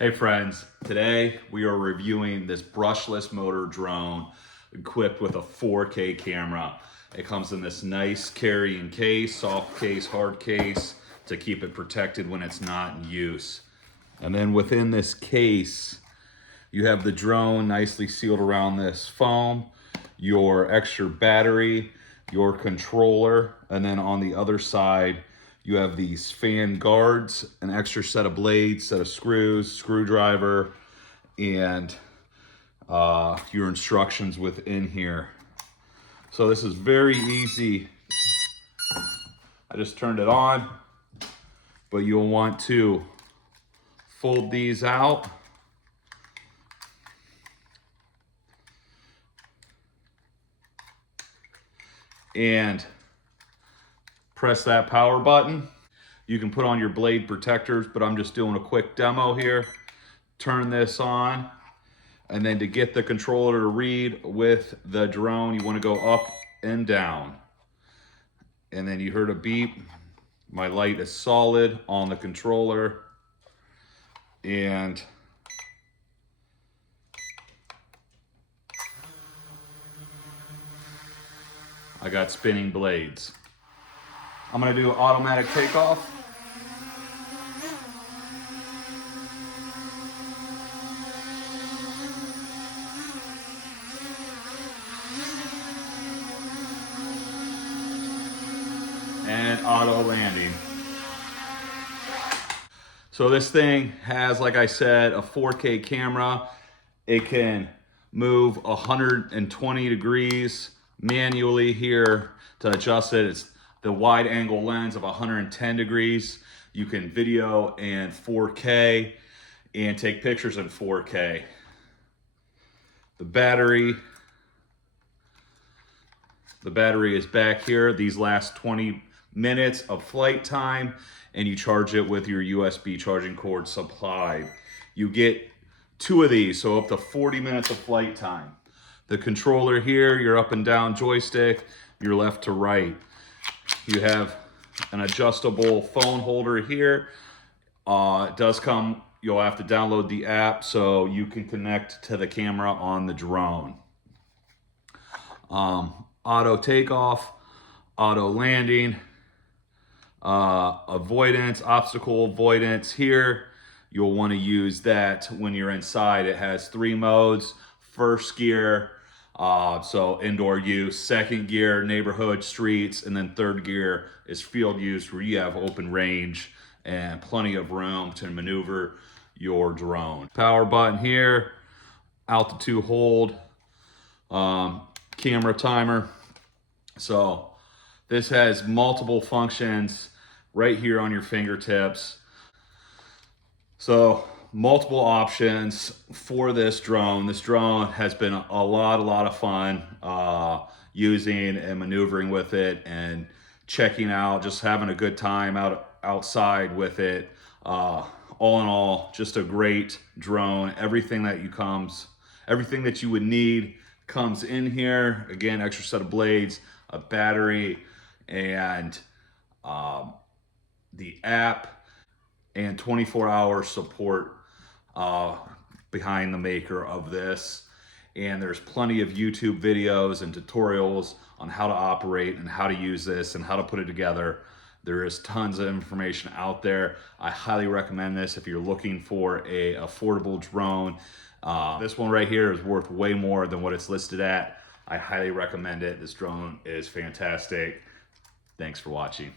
Hey friends, today we are reviewing this brushless motor drone equipped with a 4K camera. It comes in this nice carrying case, soft case, hard case to keep it protected when it's not in use. And then within this case, you have the drone nicely sealed around this foam, your extra battery, your controller, and then on the other side, you have these fan guards, an extra set of blades, set of screws, screwdriver, and your instructions within here. So this is very easy. I just turned it on, but you'll want to fold these out. And press that power button. You can put on your blade protectors, but I'm just doing a quick demo here. Turn this on, and then to get the controller to read with the drone, you want to go up and down. And then you heard a beep. My light is solid on the controller. And I got spinning blades. I'm gonna do automatic takeoff. And auto landing. So this thing has, like I said, a 4K camera. It can move 120 degrees manually here to adjust it. It's the wide angle lens of 110 degrees. You can video in 4K and take pictures in 4K. The battery is back here. These last 20 minutes of flight time, and you charge it with your USB charging cord supplied. You get 2 of these, so up to 40 minutes of flight time. The controller here, your up and down joystick, your left to right. You have an adjustable phone holder here. It does come, you'll have to download the app so you can connect to the camera on the drone. Auto takeoff, auto landing, avoidance, obstacle avoidance here. You'll want to use that when you're inside. It has 3 modes. First gear, so indoor use. Second gear, neighborhood, streets. And then third gear is field use, where you have open range and plenty of room to maneuver your drone. Power button here, altitude hold, camera timer. So this has multiple functions right here on your fingertips. So multiple options for this drone. This drone has been a lot of fun using and maneuvering with it and checking out, just having a good time outside with it. All in all, just a great drone. Everything that you would need comes in here. Again, extra set of blades, a battery, and the app, and 24-hour support behind the maker of this. And there's plenty of YouTube videos and tutorials on how to operate and how to use this and how to put it together. There is tons of information out there. I highly recommend this if you're looking for a affordable drone. This one right here is worth way more than what it's listed at. I highly recommend it. This drone is fantastic. Thanks for watching.